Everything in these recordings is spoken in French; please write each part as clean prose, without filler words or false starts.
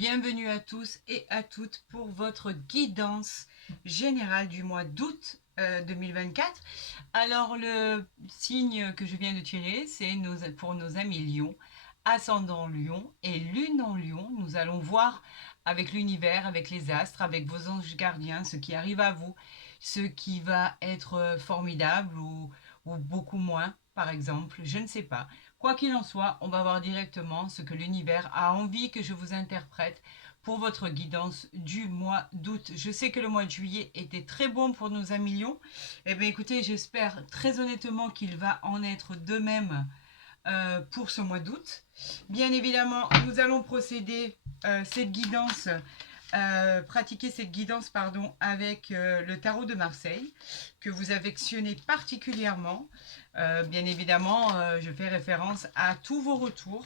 Bienvenue à tous et à toutes pour votre guidance générale du mois d'août 2024. Alors le signe que je viens de tirer, c'est pour nos amis Lion, ascendant Lion et lune en Lion. Nous allons voir avec l'univers, avec les astres, avec vos anges gardiens, ce qui arrive à vous, ce qui va être formidable ou beaucoup moins, par exemple, je ne sais pas. Quoi qu'il en soit, on va voir directement ce que l'univers a envie que je vous interprète pour votre guidance du mois d'août. Je sais que le mois de juillet était très bon pour nos amis Lions. Eh bien écoutez, j'espère très honnêtement qu'il va en être de même pour ce mois d'août. Bien évidemment, nous allons procéder pratiquer cette guidance avec le tarot de Marseille que vous affectionnez particulièrement. Bien évidemment, je fais référence à tous vos retours.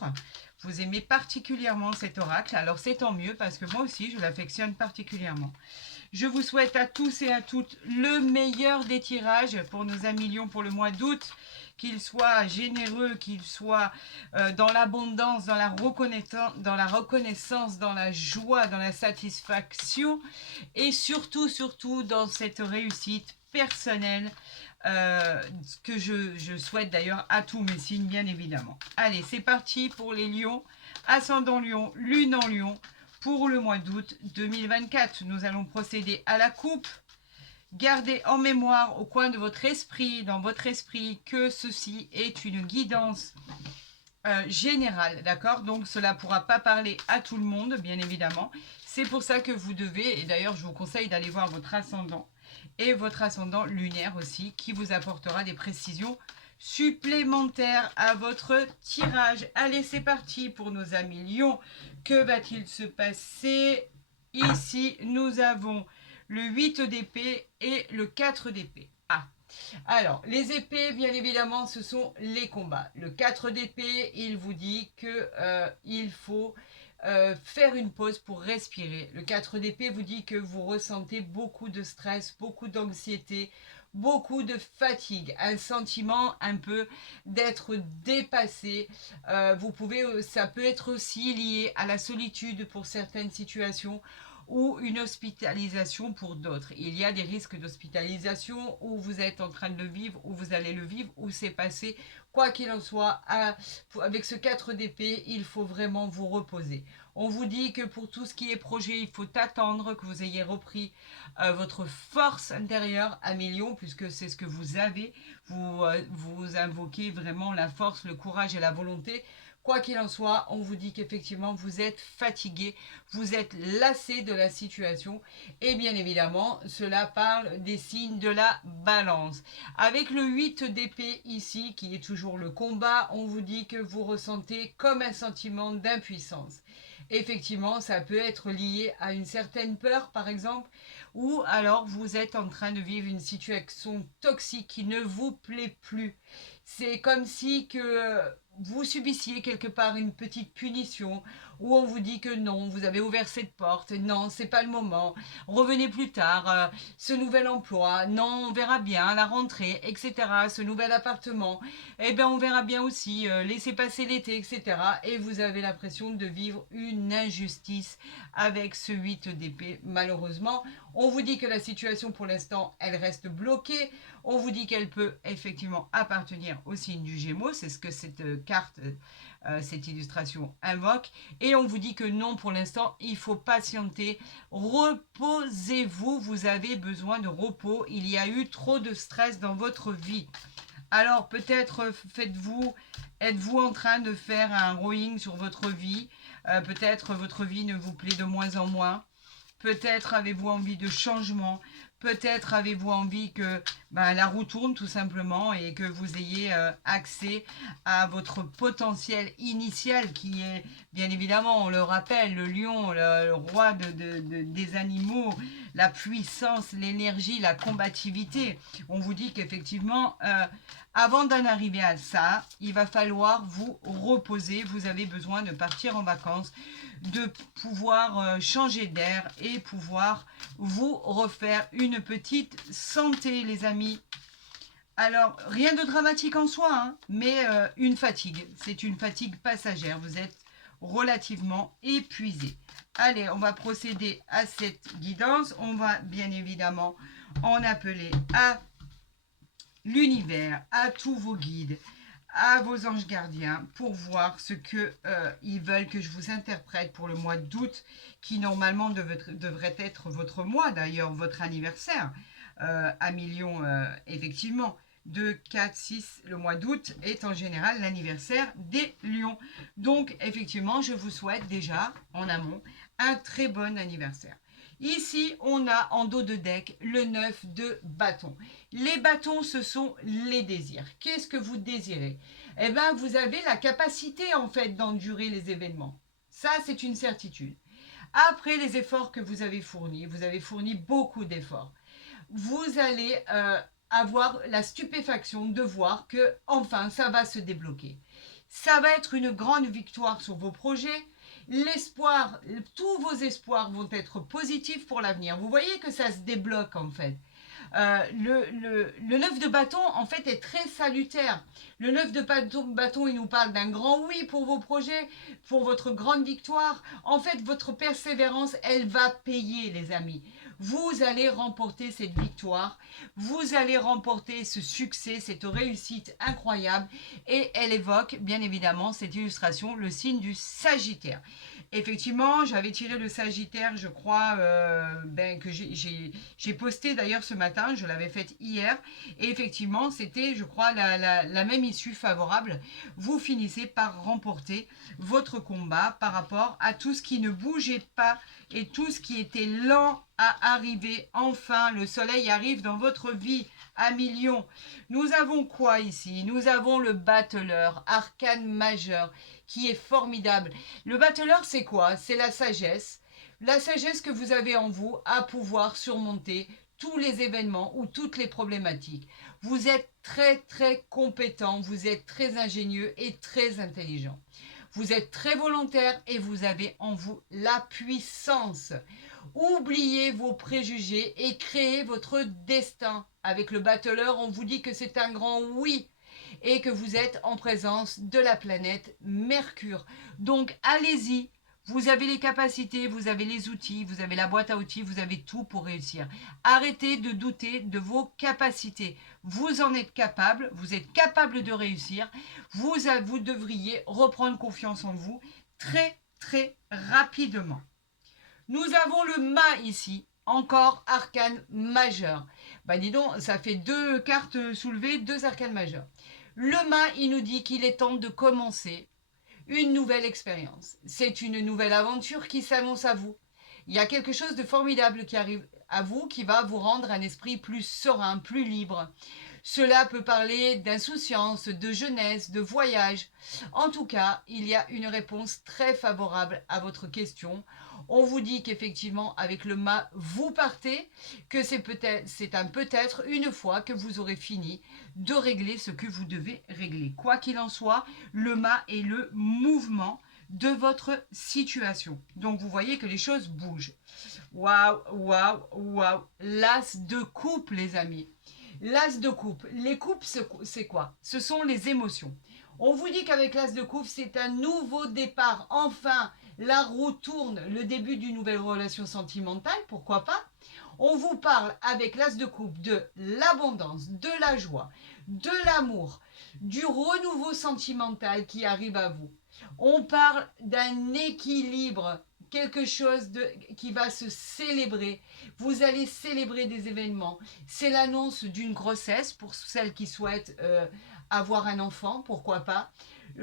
Vous aimez particulièrement cet oracle, alors c'est tant mieux parce que moi aussi je l'affectionne particulièrement. Je vous souhaite à tous et à toutes le meilleur des tirages pour nos amis Lions pour le mois d'août, qu'ils soient généreux, qu'ils soient dans l'abondance, dans la reconnaissance, dans la joie, dans la satisfaction et surtout, surtout dans cette réussite personnelle que je souhaite d'ailleurs à tous mes signes, bien évidemment. Allez, c'est parti pour les Lions, ascendant Lion, lune en Lion, pour le mois d'août 2024. Nous allons procéder à la coupe. Gardez en mémoire au coin de votre esprit, dans votre esprit, que ceci est une guidance générale, d'accord? Donc cela ne pourra pas parler à tout le monde, bien évidemment. C'est pour ça que vous devez, et d'ailleurs je vous conseille d'aller voir votre ascendant et votre ascendant lunaire aussi, qui vous apportera des précisions supplémentaires à votre tirage. Allez, c'est parti pour nos amis Lions. Que va-t-il se passer? Ici, nous avons le 8 d'épée et le 4 d'épée. Ah, alors, les épées, bien évidemment, ce sont les combats. Le 4 d'épée, il vous dit qu'il faut faire une pause pour respirer. Le 4 d'épée vous dit que vous ressentez beaucoup de stress, beaucoup d'anxiété, beaucoup de fatigue, un sentiment un peu d'être dépassé. Ça peut être aussi lié à la solitude pour certaines situations ou une hospitalisation pour d'autres. Il y a des risques d'hospitalisation où vous êtes en train de le vivre, où vous allez le vivre, où c'est passé. Quoi qu'il en soit, avec ce 4 d'épée, il faut vraiment vous reposer. On vous dit que pour tout ce qui est projet, il faut attendre que vous ayez repris votre force intérieure à millions, puisque c'est ce que vous avez. Vous invoquez vraiment la force, le courage et la volonté. Quoi qu'il en soit, on vous dit qu'effectivement, vous êtes fatigué, vous êtes lassé de la situation. Et bien évidemment, cela parle des signes de la balance. Avec le 8 d'épée ici, qui est toujours le combat, on vous dit que vous ressentez comme un sentiment d'impuissance. Effectivement, ça peut être lié à une certaine peur, par exemple, ou alors vous êtes en train de vivre une situation toxique qui ne vous plaît plus. C'est comme si que vous subissiez quelque part une petite punition où on vous dit que non, vous avez ouvert cette porte, non, c'est pas le moment, revenez plus tard, ce nouvel emploi, non, on verra bien à la rentrée, etc., ce nouvel appartement, eh bien on verra bien aussi, laissez passer l'été, etc., et vous avez l'impression de vivre une injustice avec ce 8 d'épée, malheureusement. On vous dit que la situation pour l'instant, elle reste bloquée, on vous dit qu'elle peut effectivement appartenir au signe du Gémeaux, c'est ce que cette carte, cette illustration invoque. Et on vous dit que non, pour l'instant, il faut patienter. Reposez-vous, vous avez besoin de repos. Il y a eu trop de stress dans votre vie. Alors peut-être êtes-vous en train de faire un rowing sur votre vie. Peut-être votre vie ne vous plaît de moins en moins. Peut-être avez-vous envie de changement. Peut-être avez-vous envie que la roue tourne tout simplement et que vous ayez accès à votre potentiel initial qui est, bien évidemment, on le rappelle, le lion, le roi des animaux, la puissance, l'énergie, la combativité. On vous dit qu'effectivement, avant d'en arriver à ça, il va falloir vous reposer. Vous avez besoin de partir en vacances, de pouvoir changer d'air et pouvoir vous refaire une petite santé, les amis. Alors, rien de dramatique en soi, hein, mais une fatigue. C'est une fatigue passagère. Vous êtes relativement épuisé. Allez, on va procéder à cette guidance. On va bien évidemment en appeler à l'univers, à tous vos guides, à vos anges gardiens pour voir ce que ils veulent que je vous interprète pour le mois d'août, qui normalement devrait être votre mois, d'ailleurs votre anniversaire, à millions, effectivement. 2, 4, 6, le mois d'août est en général l'anniversaire des lions. Donc, effectivement, je vous souhaite déjà, en amont, un très bon anniversaire. Ici, on a en dos de deck le 9 de bâton. Les bâtons, ce sont les désirs. Qu'est-ce que vous désirez? Eh bien, vous avez la capacité, en fait, d'endurer les événements. Ça, c'est une certitude. Après les efforts que vous avez fourni beaucoup d'efforts. Vous allez avoir la stupéfaction de voir que, enfin, ça va se débloquer. Ça va être une grande victoire sur vos projets. L'espoir, tous vos espoirs vont être positifs pour l'avenir. Vous voyez que ça se débloque en fait. Le 9 de bâton, en fait, est très salutaire. Le 9 de bâton, il nous parle d'un grand oui pour vos projets, pour votre grande victoire. En fait, votre persévérance, elle va payer, les amis. Vous allez remporter cette victoire, vous allez remporter ce succès, cette réussite incroyable. Et elle évoque, bien évidemment, cette illustration, le signe du Sagittaire. Effectivement, j'avais tiré le Sagittaire, je crois, que j'ai posté d'ailleurs ce matin, je l'avais faite hier. Et effectivement, c'était, je crois, la même issue favorable. Vous finissez par remporter votre combat par rapport à tout ce qui ne bougeait pas et tout ce qui était lent à arriver. Enfin, le soleil arrive dans votre vie à millions. Nous avons quoi ici? Nous avons le battleur, arcane majeur, qui est formidable. Le battleur, c'est quoi? C'est la sagesse. La sagesse que vous avez en vous à pouvoir surmonter tous les événements ou toutes les problématiques. Vous êtes très très compétent, vous êtes très ingénieux et très intelligent. Vous êtes très volontaire et vous avez en vous la puissance. Oubliez vos préjugés et créez votre destin. Avec le battleur, on vous dit que c'est un grand oui et que vous êtes en présence de la planète Mercure. Donc allez-y, vous avez les capacités, vous avez les outils, vous avez la boîte à outils, vous avez tout pour réussir. Arrêtez de douter de vos capacités. Vous en êtes capable, vous êtes capable de réussir. Vous devriez reprendre confiance en vous très très rapidement. Nous avons le mât ici, encore arcane majeur. Bah dis donc, ça fait 2 cartes soulevées, 2 arcanes majeurs. Le mât, il nous dit qu'il est temps de commencer une nouvelle expérience. C'est une nouvelle aventure qui s'annonce à vous. Il y a quelque chose de formidable qui arrive à vous, qui va vous rendre un esprit plus serein, plus libre. Cela peut parler d'insouciance, de jeunesse, de voyage. En tout cas, il y a une réponse très favorable à votre question. On vous dit qu'effectivement, avec le mât, vous partez, que c'est peut-être une fois que vous aurez fini de régler ce que vous devez régler. Quoi qu'il en soit, le mât est le mouvement de votre situation. Donc, vous voyez que les choses bougent. Waouh, waouh, waouh. L'as de coupe, les amis. L'as de coupe. Les coupes, c'est quoi? Ce sont les émotions. On vous dit qu'avec l'as de coupe, c'est un nouveau départ. Enfin, la roue tourne, le début d'une nouvelle relation sentimentale, pourquoi pas? On vous parle avec l'as de coupe de l'abondance, de la joie, de l'amour, du renouveau sentimental qui arrive à vous. On parle d'un équilibre, quelque chose qui va se célébrer. Vous allez célébrer des événements. C'est l'annonce d'une grossesse pour celles qui souhaitent avoir un enfant, pourquoi pas.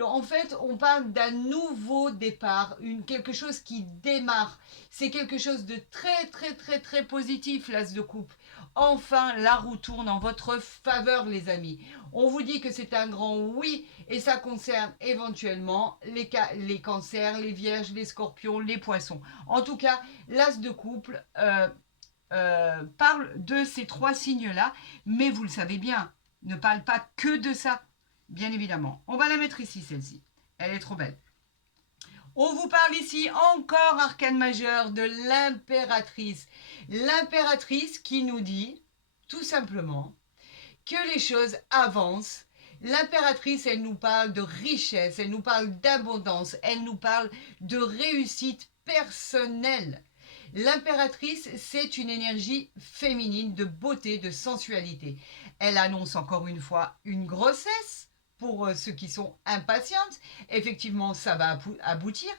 En fait, on parle d'un nouveau départ, quelque chose qui démarre. C'est quelque chose de très très très très positif, l'as de coupe. Enfin, la roue tourne en votre faveur, les amis. On vous dit que c'est un grand oui et ça concerne éventuellement les cancers, les vierges, les scorpions, les poissons. En tout cas, l'as de couple parle de ces 3 signes-là, mais vous le savez bien, ne parle pas que de ça, bien évidemment. On va la mettre ici, celle-ci. Elle est trop belle. On vous parle ici encore, arcane majeur, de l'impératrice. L'impératrice qui nous dit, tout simplement, que les choses avancent. L'impératrice, elle nous parle de richesse, elle nous parle d'abondance, elle nous parle de réussite personnel. L'impératrice, c'est une énergie féminine de beauté, de sensualité. Elle annonce encore une fois une grossesse. Pour ceux qui sont impatientes, effectivement, ça va aboutir.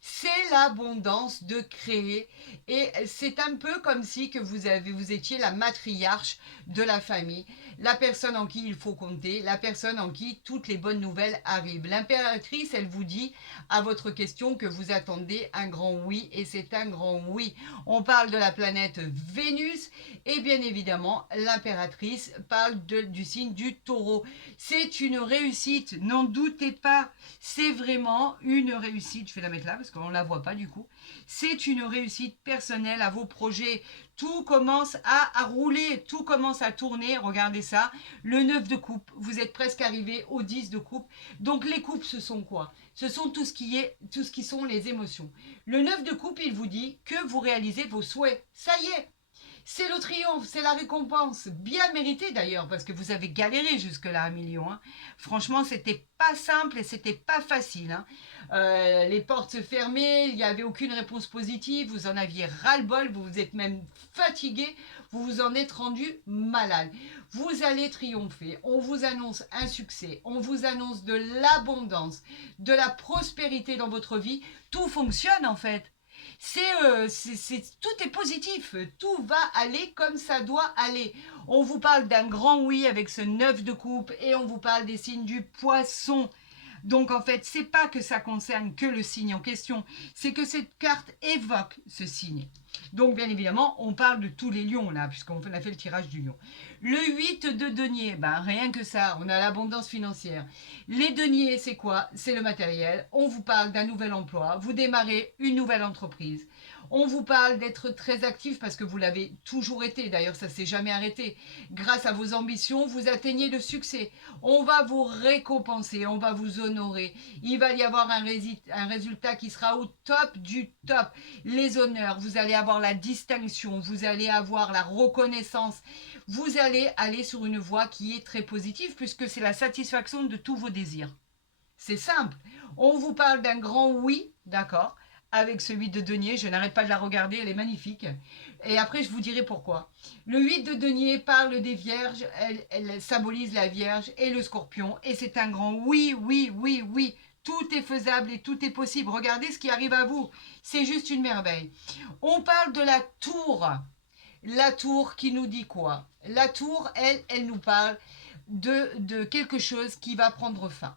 C'est l'abondance de créer. Et c'est un peu comme si que vous étiez la matriarche de la famille, la personne en qui il faut compter, la personne en qui toutes les bonnes nouvelles arrivent. L'impératrice, elle vous dit à votre question que vous attendez un grand oui, et c'est un grand oui. On parle de la planète Vénus, et bien évidemment, l'impératrice parle du signe du Taureau. C'est une réussite, n'en doutez pas. C'est vraiment une réussite. Je vais la mettre là parce qu'on ne la voit pas du coup. C'est une réussite personnelle à vos projets. Tout commence à rouler, tout commence à tourner. Regardez ça. Le 9 de coupe, vous êtes presque arrivé au 10 de coupe. Donc les coupes, ce sont quoi? Ce sont tout ce qui sont les émotions. Le 9 de coupe, il vous dit que vous réalisez vos souhaits. Ça y est. C'est le triomphe, c'est la récompense, bien méritée d'ailleurs, parce que vous avez galéré jusque-là, 1 million. Hein. Franchement, c'était pas simple et c'était pas facile. Hein. Les portes se fermaient, il n'y avait aucune réponse positive, vous en aviez ras-le-bol, vous vous êtes même fatigué, vous vous en êtes rendu malade. Vous allez triompher, on vous annonce un succès, on vous annonce de l'abondance, de la prospérité dans votre vie. Tout fonctionne en fait. Tout est positif, tout va aller comme ça doit aller. On vous parle d'un grand oui avec ce 9 de coupe et on vous parle des signes du poisson. Donc en fait, c'est pas que ça concerne que le signe en question, c'est que cette carte évoque ce signe. Donc bien évidemment, on parle de tous les lions là, puisqu'on a fait le tirage du lion. Le 8 de denier, ben rien que ça, on a l'abondance financière. Les deniers, c'est quoi? C'est le matériel. On vous parle d'un nouvel emploi, vous démarrez une nouvelle entreprise. On vous parle d'être très actif parce que vous l'avez toujours été, d'ailleurs ça ne s'est jamais arrêté. Grâce à vos ambitions, vous atteignez le succès. On va vous récompenser, on va vous honorer. Il va y avoir un résultat qui sera au top du top. Les honneurs, vous allez avoir la distinction, vous allez avoir la reconnaissance. Vous allez aller sur une voie qui est très positive puisque c'est la satisfaction de tous vos désirs. C'est simple. On vous parle d'un grand oui, d'accord, avec ce 8 de denier. Je n'arrête pas de la regarder, elle est magnifique. Et après, je vous dirai pourquoi. Le 8 de denier parle des vierges, elle symbolise la vierge et le scorpion. Et c'est un grand oui, oui, oui, oui. Tout est faisable et tout est possible. Regardez ce qui arrive à vous. C'est juste une merveille. On parle de la tour. La tour qui nous dit quoi? La tour, elle nous parle de quelque chose qui va prendre fin.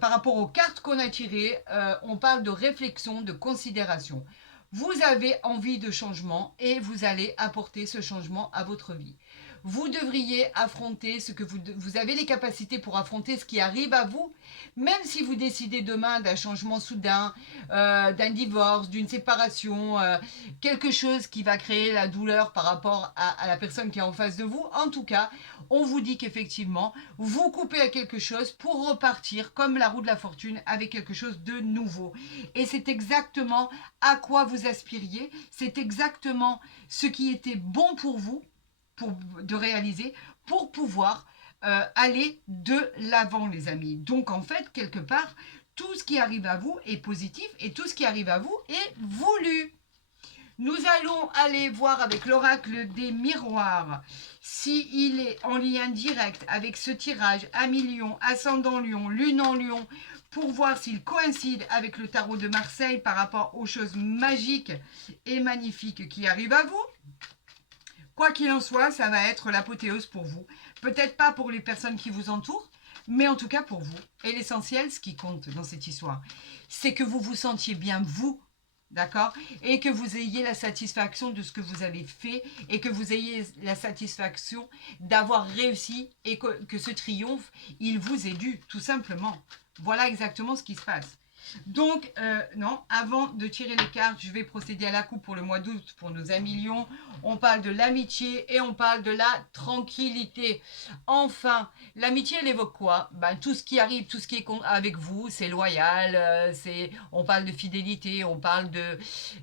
Par rapport aux cartes qu'on a tirées, on parle de réflexion, de considération. Vous avez envie de changement et vous allez apporter ce changement à votre vie. Vous devriez affronter ce que vous avez les capacités pour affronter ce qui arrive à vous, même si vous décidez demain d'un changement soudain, d'un divorce, d'une séparation, quelque chose qui va créer la douleur par rapport à la personne qui est en face de vous. En tout cas, on vous dit qu'effectivement, vous coupez à quelque chose pour repartir comme la roue de la fortune avec quelque chose de nouveau. Et c'est exactement à quoi vous aspiriez, c'est exactement ce qui était bon pour vous de réaliser pour pouvoir aller de l'avant, les amis. Donc en fait, quelque part, tout ce qui arrive à vous est positif et tout ce qui arrive à vous est voulu. Nous allons aller voir avec l'oracle des miroirs s'il est en lien direct avec ce tirage à million, ascendant lion, lune en lion, pour voir s'il coïncide avec le tarot de Marseille par rapport aux choses magiques et magnifiques qui arrivent à vous. Quoi qu'il en soit, ça va être l'apothéose pour vous. Peut-être pas pour les personnes qui vous entourent, mais en tout cas pour vous. Et l'essentiel, ce qui compte dans cette histoire, c'est que vous vous sentiez bien vous, d'accord? Et que vous ayez la satisfaction de ce que vous avez fait et que vous ayez la satisfaction d'avoir réussi et que ce triomphe, il vous est dû, tout simplement. Voilà exactement ce qui se passe. Donc, non, avant de tirer les cartes, je vais procéder à la coupe pour le mois d'août pour nos amis lions. On parle de l'amitié et on parle de la tranquillité. Enfin, l'amitié, elle évoque quoi? Ben, tout ce qui arrive, tout ce qui est avec vous, c'est loyal, on parle de fidélité, on parle de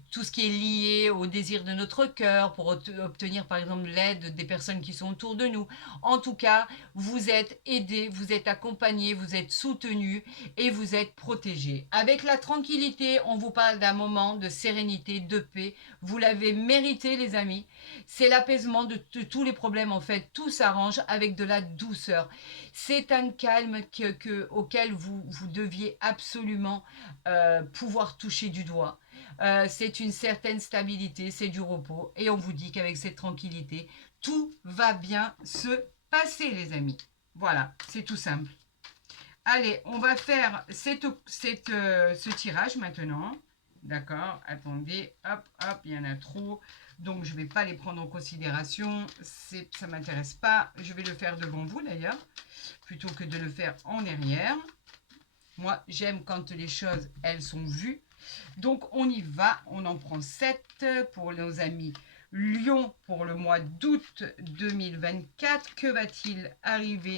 tout ce qui est lié au désir de notre cœur pour obtenir, par exemple, l'aide des personnes qui sont autour de nous. En tout cas, vous êtes aidés, vous êtes accompagnés, vous êtes soutenus et vous êtes protégés. Avec la tranquillité, on vous parle d'un moment de sérénité, de paix. Vous l'avez mérité, les amis. C'est l'apaisement de tous les problèmes, en fait. Tout s'arrange avec de la douceur. C'est un calme auquel vous deviez absolument pouvoir toucher du doigt. C'est une certaine stabilité, c'est du repos. Et on vous dit qu'avec cette tranquillité, tout va bien se passer, les amis. Voilà, c'est tout simple. Allez, on va faire ce tirage maintenant. D'accord, attendez, hop, hop, il y en a trop. Donc, je ne vais pas les prendre en considération. Ça ne m'intéresse pas. Je vais le faire devant vous, d'ailleurs, plutôt que de le faire en arrière. Moi, j'aime quand les choses, elles sont vues. Donc, on y va. On en prend 7 pour nos amis Lion pour le mois d'août 2024. Que va-t-il arriver?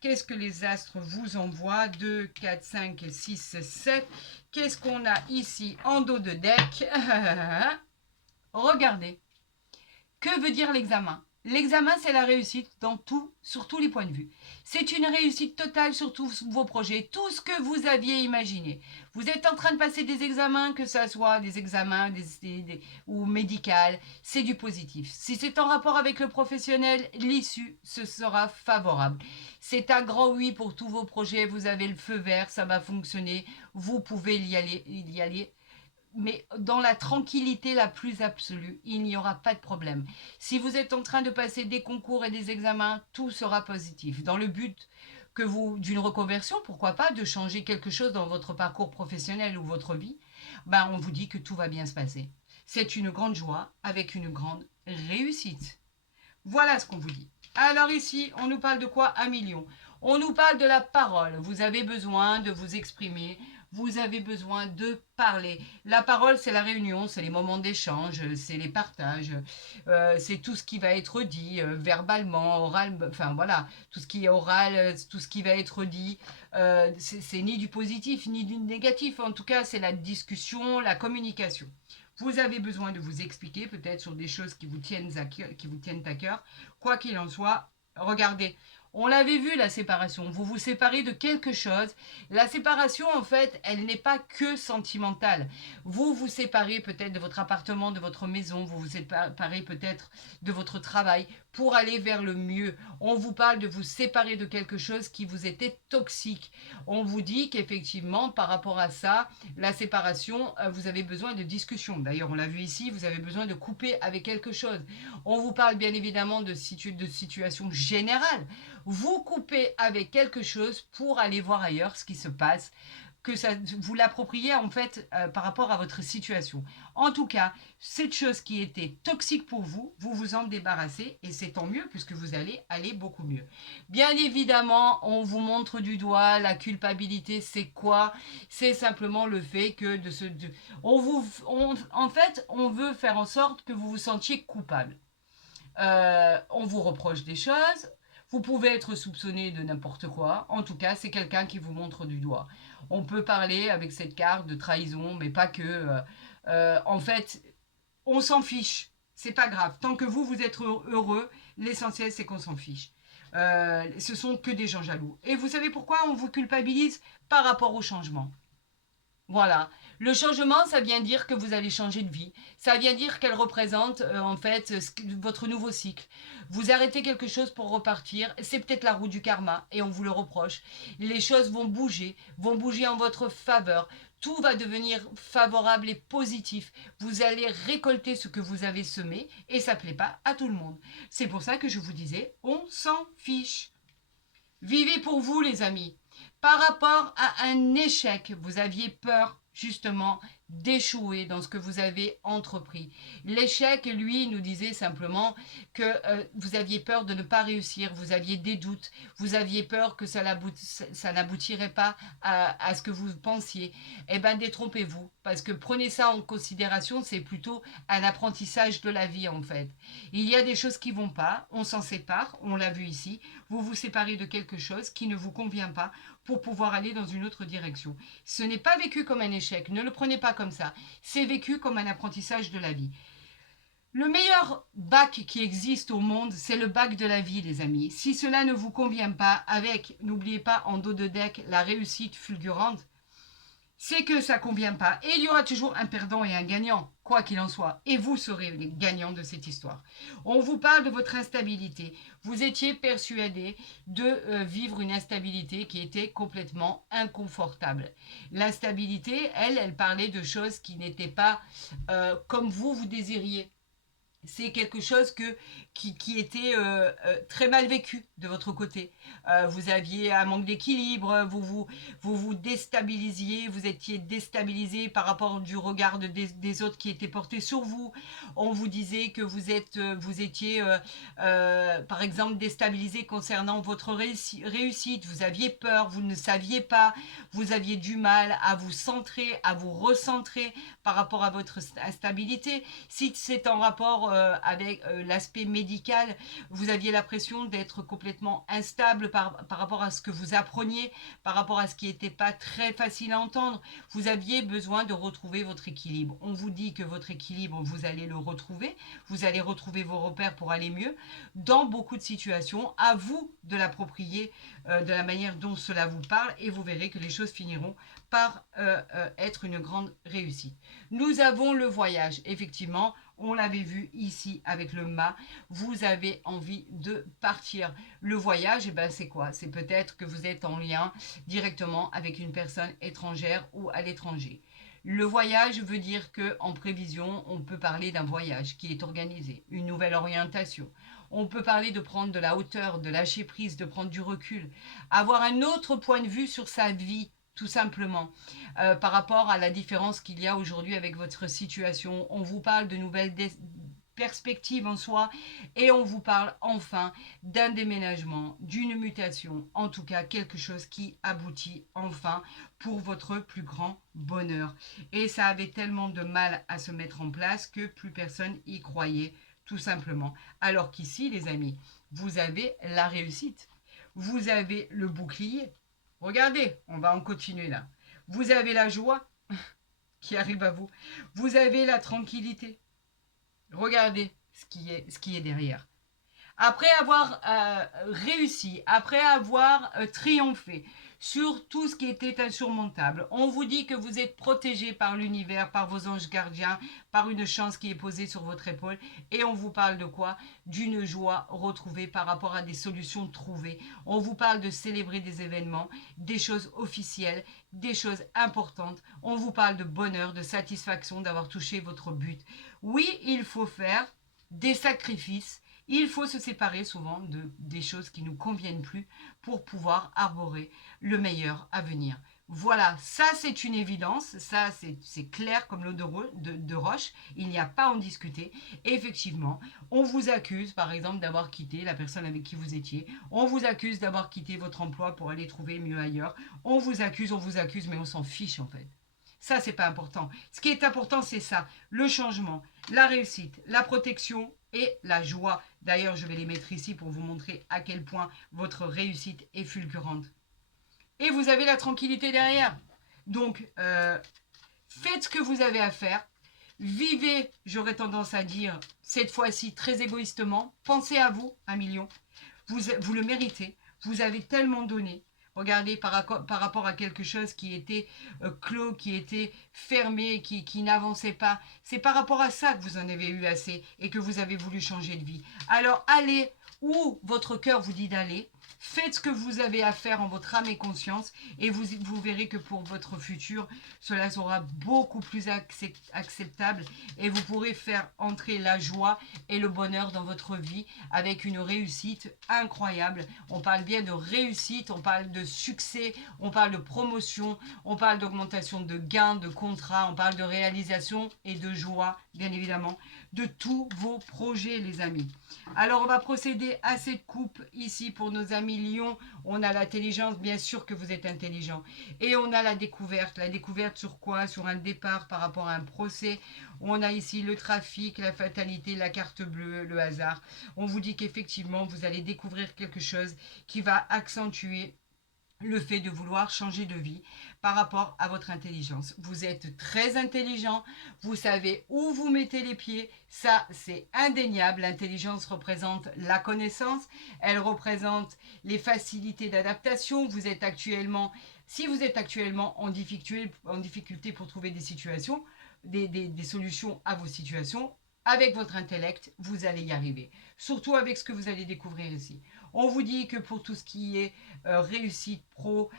Qu'est-ce que les astres vous envoient? 2, 4, 5, 6, 7. Qu'est-ce qu'on a ici en dos de deck? Regardez. Que veut dire l'examen? L'examen, c'est la réussite sur tous les points de vue. C'est une réussite totale sur tous vos projets, tout ce que vous aviez imaginé. Vous êtes en train de passer des examens, que ce soit des examens ou médical, c'est du positif. Si c'est en rapport avec le professionnel, l'issue, ce sera favorable. C'est un grand oui pour tous vos projets, vous avez le feu vert, ça va fonctionner, vous pouvez y aller. Mais dans la tranquillité la plus absolue, il n'y aura pas de problème. Si vous êtes en train de passer des concours et des examens, tout sera positif. Dans le but d'une reconversion, pourquoi pas, de changer quelque chose dans votre parcours professionnel ou votre vie, on vous dit que tout va bien se passer. C'est une grande joie avec une grande réussite. Voilà ce qu'on vous dit. Alors ici, on nous parle de quoi? 1 million. On nous parle de la parole. Vous avez besoin de vous exprimer. Vous avez besoin de parler. La parole, c'est la réunion, c'est les moments d'échange, c'est les partages, c'est tout ce qui va être dit verbalement, oral, enfin voilà, tout ce qui est oral, tout ce qui va être dit, c'est ni du positif ni du négatif. En tout cas, c'est la discussion, la communication. Vous avez besoin de vous expliquer peut-être sur des choses qui vous tiennent à cœur. Quoi qu'il en soit, regardez. On l'avait vu, la séparation. Vous vous séparez de quelque chose. La séparation, en fait, elle n'est pas que sentimentale. Vous vous séparez peut-être de votre appartement, de votre maison. Vous vous séparez peut-être de votre travail pour aller vers le mieux. On vous parle de vous séparer de quelque chose qui vous était toxique. On vous dit qu'effectivement, par rapport à ça, la séparation, vous avez besoin de discussion. D'ailleurs, on l'a vu ici, vous avez besoin de couper avec quelque chose. On vous parle bien évidemment de situation générale. Vous coupez avec quelque chose pour aller voir ailleurs ce qui se passe, que ça, vous l'appropriez en fait par rapport à votre situation. En tout cas, cette chose qui était toxique pour vous, vous vous en débarrassez et c'est tant mieux puisque vous allez aller beaucoup mieux. Bien évidemment, on vous montre du doigt la culpabilité, c'est quoi? C'est simplement le fait que en fait, on veut faire en sorte que vous vous sentiez coupable. On vous reproche des choses. Vous pouvez être soupçonné de n'importe quoi. En tout cas, c'est quelqu'un qui vous montre du doigt. On peut parler avec cette carte de trahison, mais pas que. En fait, on s'en fiche. C'est pas grave. Tant que vous êtes heureux, l'essentiel, c'est qu'on s'en fiche. Ce sont que des gens jaloux. Et vous savez pourquoi on vous culpabilise? Par rapport au changement. Voilà. Le changement, ça vient dire que vous allez changer de vie. Ça vient dire qu'elle représente en fait votre nouveau cycle. Vous arrêtez quelque chose pour repartir. C'est peut-être la roue du karma et on vous le reproche. Les choses vont bouger en votre faveur. Tout va devenir favorable et positif. Vous allez récolter ce que vous avez semé et ça ne plaît pas à tout le monde. C'est pour ça que je vous disais, on s'en fiche. Vivez pour vous, les amis. Par rapport à un échec, vous aviez peur justement d'échouer dans ce que vous avez entrepris. L'échec, lui, nous disait simplement que vous aviez peur de ne pas réussir, vous aviez des doutes, vous aviez peur que ça n'aboutirait pas à ce que vous pensiez. Eh bien, détrompez-vous, parce que prenez ça en considération, c'est plutôt un apprentissage de la vie, en fait. Il y a des choses qui ne vont pas, on s'en sépare, on l'a vu ici, vous vous séparez de quelque chose qui ne vous convient pas pour pouvoir aller dans une autre direction. Ce n'est pas vécu comme un échec, ne le prenez pas comme ça. C'est vécu comme un apprentissage de la vie. Le meilleur bac qui existe au monde, c'est le bac de la vie, les amis. Si cela ne vous convient pas, avec, n'oubliez pas, en dos de deck, la réussite fulgurante, c'est que ça ne convient pas. Et il y aura toujours un perdant et un gagnant, quoi qu'il en soit. Et vous serez les gagnants de cette histoire. On vous parle de votre instabilité. Vous étiez persuadé de vivre une instabilité qui était complètement inconfortable. L'instabilité, elle parlait de choses qui n'étaient pas comme vous désiriez. C'est quelque chose qui était très mal vécu de votre côté. Vous aviez un manque d'équilibre, vous déstabilisiez, vous étiez déstabilisé par rapport du regard des autres qui étaient portés sur vous. On vous disait que vous étiez, par exemple, déstabilisé concernant votre réussite. Vous aviez peur, vous ne saviez pas, vous aviez du mal à vous centrer, à vous recentrer par rapport à votre instabilité. Si c'est en rapport avec l'aspect médical, vous aviez l'impression d'être complètement instable par rapport à ce que vous appreniez, par rapport à ce qui n'était pas très facile à entendre. Vous aviez besoin de retrouver votre équilibre. On vous dit que votre équilibre, vous allez le retrouver. Vous allez retrouver vos repères pour aller mieux. Dans beaucoup de situations, à vous de l'approprier de la manière dont cela vous parle et vous verrez que les choses finiront par être une grande réussite. Nous avons le voyage. Effectivement, on l'avait vu ici avec le mât. Vous avez envie de partir. Le voyage, eh ben, c'est quoi? C'est peut-être que vous êtes en lien directement avec une personne étrangère ou à l'étranger. Le voyage veut dire que en prévision, on peut parler d'un voyage qui est organisé, une nouvelle orientation. On peut parler de prendre de la hauteur, de lâcher prise, de prendre du recul, avoir un autre point de vue sur sa vie, tout simplement, par rapport à la différence qu'il y a aujourd'hui avec votre situation. On vous parle de nouvelles perspectives en soi et on vous parle enfin d'un déménagement, d'une mutation, en tout cas quelque chose qui aboutit enfin pour votre plus grand bonheur. Et ça avait tellement de mal à se mettre en place que plus personne y croyait, tout simplement. Alors qu'ici, les amis, vous avez la réussite. Vous avez le bouclier. Regardez, on va en continuer là. Vous avez la joie qui arrive à vous. Vous avez la tranquillité. Regardez ce qui est derrière. Après avoir réussi, après avoir triomphé sur tout ce qui était insurmontable, on vous dit que vous êtes protégé par l'univers, par vos anges gardiens, par une chance qui est posée sur votre épaule. Et on vous parle de quoi? D'une joie retrouvée par rapport à des solutions trouvées. On vous parle de célébrer des événements, des choses officielles, des choses importantes. On vous parle de bonheur, de satisfaction d'avoir touché votre but. Oui, il faut faire des sacrifices. Il faut se séparer souvent des choses qui ne nous conviennent plus pour pouvoir arborer le meilleur à venir. Voilà, ça c'est une évidence, ça c'est clair comme l'eau de roche, il n'y a pas à en discuter. Et effectivement, on vous accuse par exemple d'avoir quitté la personne avec qui vous étiez, on vous accuse d'avoir quitté votre emploi pour aller trouver mieux ailleurs, on vous accuse, mais on s'en fiche en fait. Ça, c'est pas important. Ce qui est important, c'est ça, le changement, la réussite, la protection et la joie. D'ailleurs, je vais les mettre ici pour vous montrer à quel point votre réussite est fulgurante. Et vous avez la tranquillité derrière. Donc, faites ce que vous avez à faire. Vivez, j'aurais tendance à dire, cette fois-ci très égoïstement. Pensez à vous, 1 million. Vous le méritez. Vous avez tellement donné. Regardez, par rapport à quelque chose qui était clos, qui était fermé, qui n'avançait pas. C'est par rapport à ça que vous en avez eu assez et que vous avez voulu changer de vie. Alors allez où votre cœur vous dit d'aller. Faites ce que vous avez à faire en votre âme et conscience et vous verrez que pour votre futur, cela sera beaucoup plus acceptable et vous pourrez faire entrer la joie et le bonheur dans votre vie avec une réussite incroyable. On parle bien de réussite, on parle de succès, on parle de promotion, on parle d'augmentation de gains, de contrats, on parle de réalisation et de joie, bien évidemment, de tous vos projets, les amis. Alors, on va procéder à cette coupe ici pour nos amis Lion. On a l'intelligence, bien sûr que vous êtes intelligent. Et on a la découverte. La découverte sur quoi? Sur un départ par rapport à un procès. On a ici le trafic, la fatalité, la carte bleue, le hasard. On vous dit qu'effectivement, vous allez découvrir quelque chose qui va accentuer le fait de vouloir changer de vie par rapport à votre intelligence. Vous êtes très intelligent, vous savez où vous mettez les pieds, ça c'est indéniable. L'intelligence représente la connaissance, elle représente les facilités d'adaptation. Vous êtes actuellement Si vous êtes actuellement en difficulté pour trouver des situations, des solutions à vos situations, avec votre intellect, vous allez y arriver. Surtout avec ce que vous allez découvrir ici. On vous dit que pour tout ce qui est réussite pro,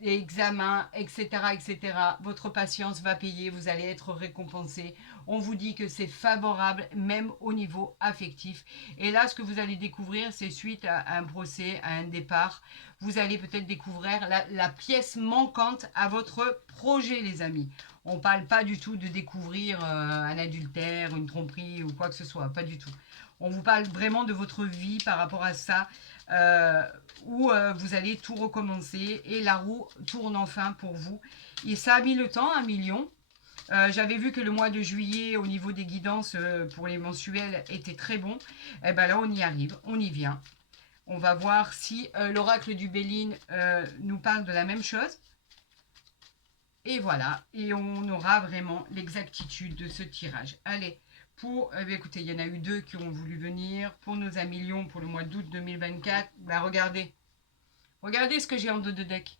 examen, etc., etc., votre patience va payer, vous allez être récompensé. On vous dit que c'est favorable, même au niveau affectif. Et là, ce que vous allez découvrir, c'est suite à un procès, à un départ, vous allez peut-être découvrir la pièce manquante à votre projet, les amis. On ne parle pas du tout de découvrir un adultère, une tromperie ou quoi que ce soit, pas du tout. On vous parle vraiment de votre vie par rapport à ça, où vous allez tout recommencer et la roue tourne enfin pour vous. Et ça a mis le temps, 1 million. J'avais vu que le mois de juillet, au niveau des guidances pour les mensuels, était très bon. Et ben là, on y arrive, on y vient. On va voir si l'oracle du Béline nous parle de la même chose. Et voilà, et on aura vraiment l'exactitude de ce tirage. Allez, écoutez, il y en a eu 2 qui ont voulu venir. Pour nos amis Lion, pour le mois d'août 2024, bah regardez. Regardez ce que j'ai en dos de deck.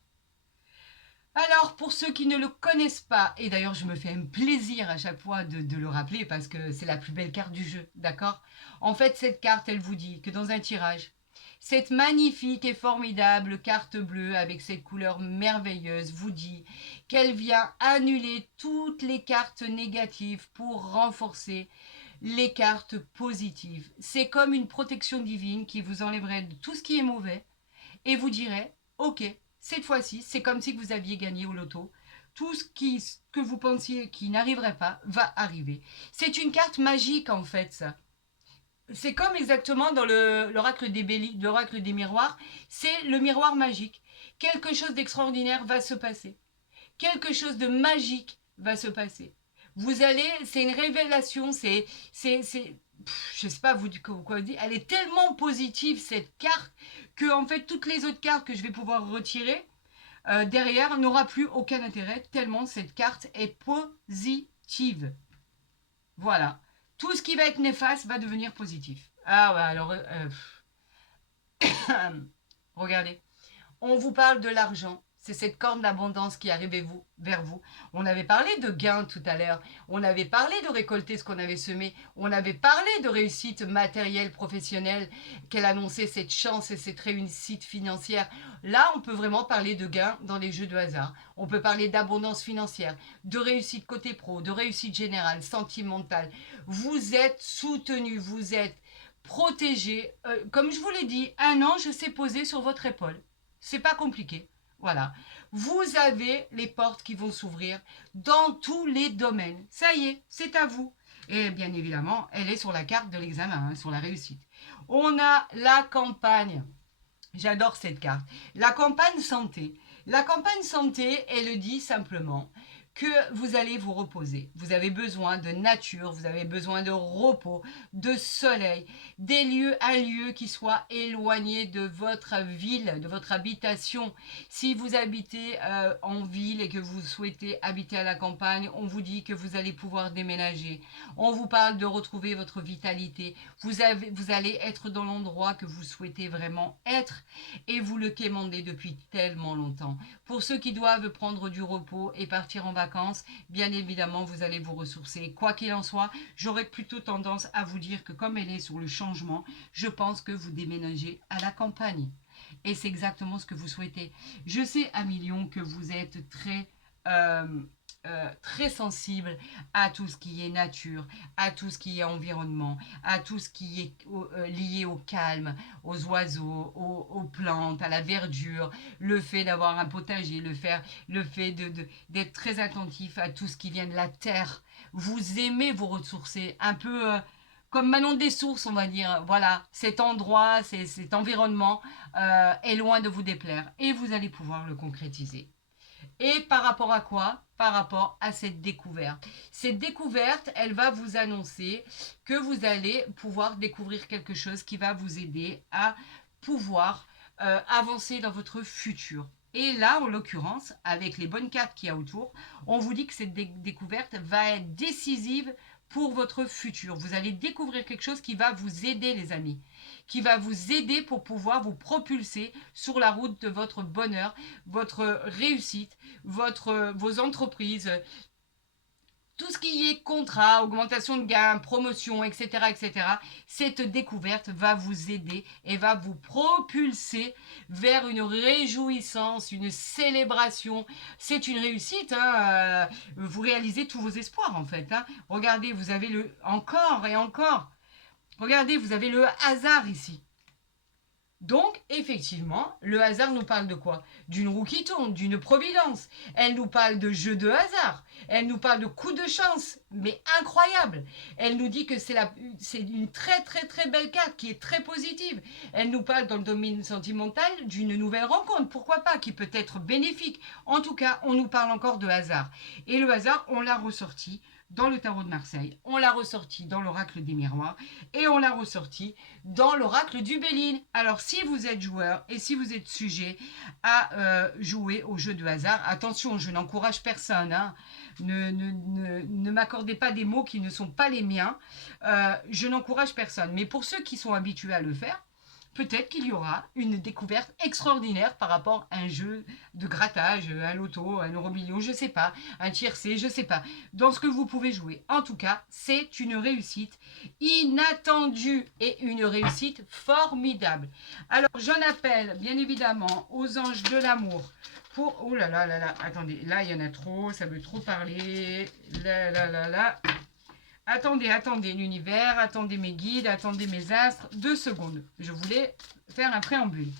Alors, pour ceux qui ne le connaissent pas, et d'ailleurs je me fais un plaisir à chaque fois de le rappeler parce que c'est la plus belle carte du jeu, d'accord? En fait, cette carte, elle vous dit que dans un tirage, cette magnifique et formidable carte bleue avec cette couleur merveilleuse vous dit qu'elle vient annuler toutes les cartes négatives pour renforcer les cartes positives. C'est comme une protection divine qui vous enlèverait de tout ce qui est mauvais et vous dirait, ok, cette fois-ci, c'est comme si vous aviez gagné au loto. Tout ce que vous pensiez qui n'arriverait pas va arriver. C'est une carte magique en fait, ça. C'est comme exactement dans l'oracle des miroirs, c'est le miroir magique. Quelque chose d'extraordinaire va se passer. Quelque chose de magique va se passer. Vous allez, c'est une révélation, je sais pas quoi vous dire, elle est tellement positive cette carte que en fait toutes les autres cartes que je vais pouvoir retirer derrière n'aura plus aucun intérêt tellement cette carte est positive. Voilà. Tout ce qui va être néfaste va devenir positif. Ah ouais, alors, regardez. On vous parle de l'argent. C'est cette corne d'abondance qui arrive vers vous. On avait parlé de gains tout à l'heure. On avait parlé de récolter ce qu'on avait semé. On avait parlé de réussite matérielle, professionnelle, qu'elle annonçait cette chance et cette réussite financière. Là, on peut vraiment parler de gains dans les jeux de hasard. On peut parler d'abondance financière, de réussite côté pro, de réussite générale, sentimentale. Vous êtes soutenu, vous êtes protégé. Comme je vous l'ai dit, un ange s'est posé sur votre épaule. C'est pas compliqué. Voilà. Vous avez les portes qui vont s'ouvrir dans tous les domaines. Ça y est, c'est à vous. Et bien évidemment, elle est sur la carte de l'examen, hein, sur la réussite. On a la campagne. J'adore cette carte. La campagne santé. La campagne santé, elle dit simplement que vous allez vous reposer. Vous avez besoin de nature, vous avez besoin de repos, de soleil, un lieu qui soit éloigné de votre ville, de votre habitation. Si vous habitez en ville et que vous souhaitez habiter à la campagne, on vous dit que vous allez pouvoir déménager. On vous parle de retrouver votre vitalité. Vous allez être dans l'endroit que vous souhaitez vraiment être et vous le quémandez depuis tellement longtemps. Pour ceux qui doivent prendre du repos et partir en vacances, bien évidemment, vous allez vous ressourcer. Quoi qu'il en soit, j'aurais plutôt tendance à vous dire que comme elle est sur le changement, je pense que vous déménagez à la campagne. Et c'est exactement ce que vous souhaitez. Je sais, à Million, que vous êtes très sensible à tout ce qui est nature, à tout ce qui est environnement, à tout ce qui est lié au calme, aux oiseaux, aux plantes, à la verdure, le fait d'avoir un potager, le fait d'être très attentif à tout ce qui vient de la terre. Vous aimez vous ressourcer un peu comme Manon des Sources, on va dire. Voilà, cet endroit, cet environnement est loin de vous déplaire et vous allez pouvoir le concrétiser. Et par rapport à quoi? Par rapport à cette découverte. Cette découverte, elle va vous annoncer que vous allez pouvoir découvrir quelque chose qui va vous aider à pouvoir avancer dans votre futur. Et là, en l'occurrence, avec les bonnes cartes qu'il y a autour, on vous dit que cette découverte va être décisive pour votre futur. Vous allez découvrir quelque chose qui va vous aider, les amis, qui va vous aider pour pouvoir vous propulser sur la route de votre bonheur, votre réussite, vos entreprises, tout ce qui est contrat, augmentation de gains, promotion, etc., etc., cette découverte va vous aider et va vous propulser vers une réjouissance, une célébration. C'est une réussite, hein, vous réalisez tous vos espoirs en fait. Hein. Regardez, vous avez encore et encore. Regardez, vous avez le hasard ici. Donc, effectivement, le hasard nous parle de quoi? D'une roue qui tourne, d'une providence. Elle nous parle de jeu de hasard. Elle nous parle de coup de chance, mais incroyable. Elle nous dit que c'est une très très très belle carte qui est très positive. Elle nous parle dans le domaine sentimental d'une nouvelle rencontre, pourquoi pas, qui peut être bénéfique. En tout cas, on nous parle encore de hasard. Et le hasard, on l'a ressorti dans le tarot de Marseille, on l'a ressorti dans l'oracle des miroirs et on l'a ressorti dans l'oracle du Béline. Alors si vous êtes joueur et si vous êtes sujet à jouer au jeu de hasard, attention, je n'encourage personne, hein. Ne m'accordez pas des mots qui ne sont pas les miens, je n'encourage personne, mais pour ceux qui sont habitués à le faire, peut-être qu'il y aura une découverte extraordinaire par rapport à un jeu de grattage, un loto, un euro-million, je ne sais pas, un tiercé, je ne sais pas, dans ce que vous pouvez jouer. En tout cas, c'est une réussite inattendue et une réussite formidable. Alors, j'en appelle bien évidemment aux anges de l'amour pour... Oh là là là là, attendez, là il y en a trop, ça veut trop parler, là là là là... Attendez, attendez l'univers, attendez mes guides, attendez mes astres. 2 secondes. Je voulais faire un préambule.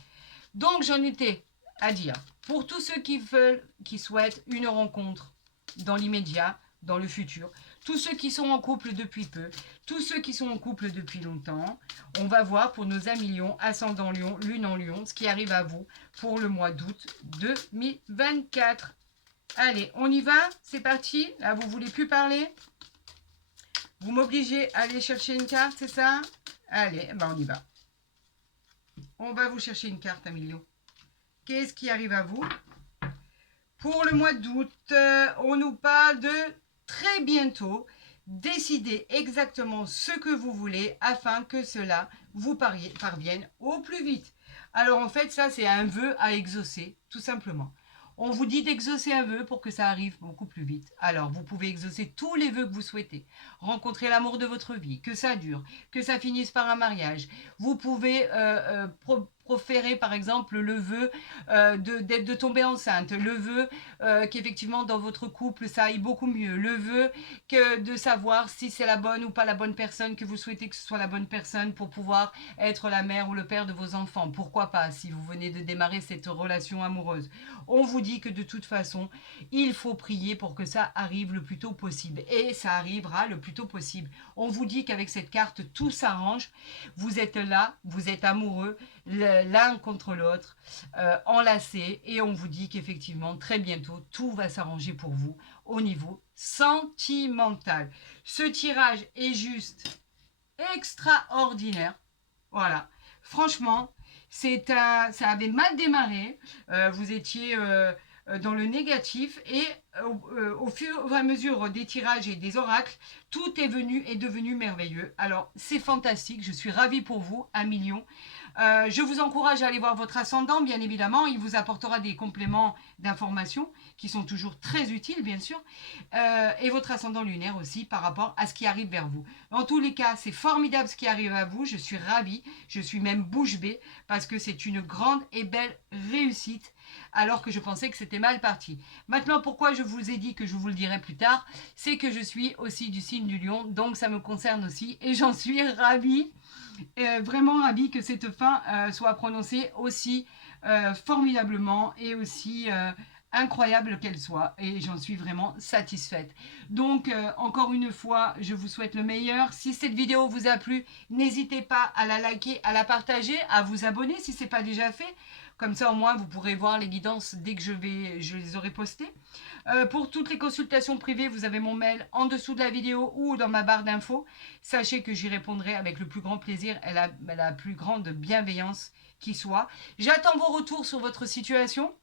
Donc, j'en étais à dire, pour tous ceux qui veulent, qui souhaitent une rencontre dans l'immédiat, dans le futur, tous ceux qui sont en couple depuis peu, tous ceux qui sont en couple depuis longtemps, on va voir pour nos amis Lion, ascendant Lion, lune en Lion, ce qui arrive à vous pour le mois d'août 2024. Allez, on y va? C'est parti? Là, vous ne voulez plus parler? Vous m'obligez à aller chercher une carte, c'est ça? Allez, ben on y va. On va vous chercher une carte, Amilion. Qu'est-ce qui arrive à vous? Pour le mois d'août, on nous parle de très bientôt décider exactement ce que vous voulez afin que cela vous parvienne au plus vite. Alors en fait, ça c'est un vœu à exaucer, tout simplement. On vous dit d'exaucer un vœu pour que ça arrive beaucoup plus vite. Alors, vous pouvez exaucer tous les vœux que vous souhaitez. Rencontrer l'amour de votre vie, que ça dure, que ça finisse par un mariage. Vous pouvez proférer, par exemple, le vœu de tomber enceinte. Le vœu qu'effectivement, dans votre couple, ça aille beaucoup mieux. Le vœu de savoir si c'est la bonne ou pas la bonne personne, que vous souhaitez que ce soit la bonne personne pour pouvoir être la mère ou le père de vos enfants. Pourquoi pas, si vous venez de démarrer cette relation amoureuse. On vous dit que de toute façon, il faut prier pour que ça arrive le plus tôt possible. Et ça arrivera le plus tôt possible. On vous dit qu'avec cette carte, tout s'arrange. Vous êtes là, vous êtes amoureux, l'un contre l'autre, enlacés. Et on vous dit qu'effectivement, très bientôt, tout va s'arranger pour vous au niveau sentimental. Ce tirage est juste extraordinaire. Voilà. Franchement, ça avait mal démarré. Vous étiez dans le négatif et au fur et à mesure des tirages et des oracles, tout est devenu merveilleux. Alors, c'est fantastique. Je suis ravie pour vous, Amilion. Je vous encourage à aller voir votre ascendant, bien évidemment. Il vous apportera des compléments d'informations qui sont toujours très utiles, bien sûr. Et votre ascendant lunaire aussi par rapport à ce qui arrive vers vous. Dans tous les cas, c'est formidable ce qui arrive à vous. Je suis ravie. Je suis même bouche bée parce que c'est une grande et belle réussite alors que je pensais que c'était mal parti. Maintenant, pourquoi je vous ai dit que je vous le dirai plus tard, c'est que je suis aussi du signe du lion, donc ça me concerne aussi et j'en suis ravie. Vraiment ravie que cette fin soit prononcée aussi formidablement et aussi incroyable qu'elle soit. Et j'en suis vraiment satisfaite. Donc, encore une fois, je vous souhaite le meilleur. Si cette vidéo vous a plu, n'hésitez pas à la liker, à la partager, à vous abonner si ce n'est pas déjà fait. Comme ça, au moins, vous pourrez voir les guidances dès que je les aurai postées. Pour toutes les consultations privées, vous avez mon mail en dessous de la vidéo ou dans ma barre d'infos. Sachez que j'y répondrai avec le plus grand plaisir et la plus grande bienveillance qui soit. J'attends vos retours sur votre situation.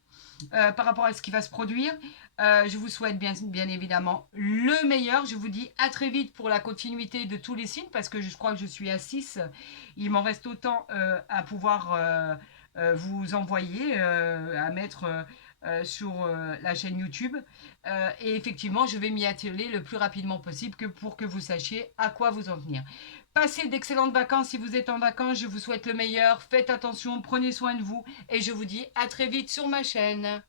par rapport à ce qui va se produire. Je vous souhaite bien évidemment le meilleur. Je vous dis à très vite pour la continuité de tous les signes parce que je crois que je suis à 6. Il m'en reste autant à pouvoir vous envoyer, à mettre sur la chaîne YouTube. Et effectivement, je vais m'y atteler le plus rapidement possible pour que vous sachiez à quoi vous en tenir. Passez d'excellentes vacances si vous êtes en vacances. Je vous souhaite le meilleur. Faites attention, prenez soin de vous. Et je vous dis à très vite sur ma chaîne.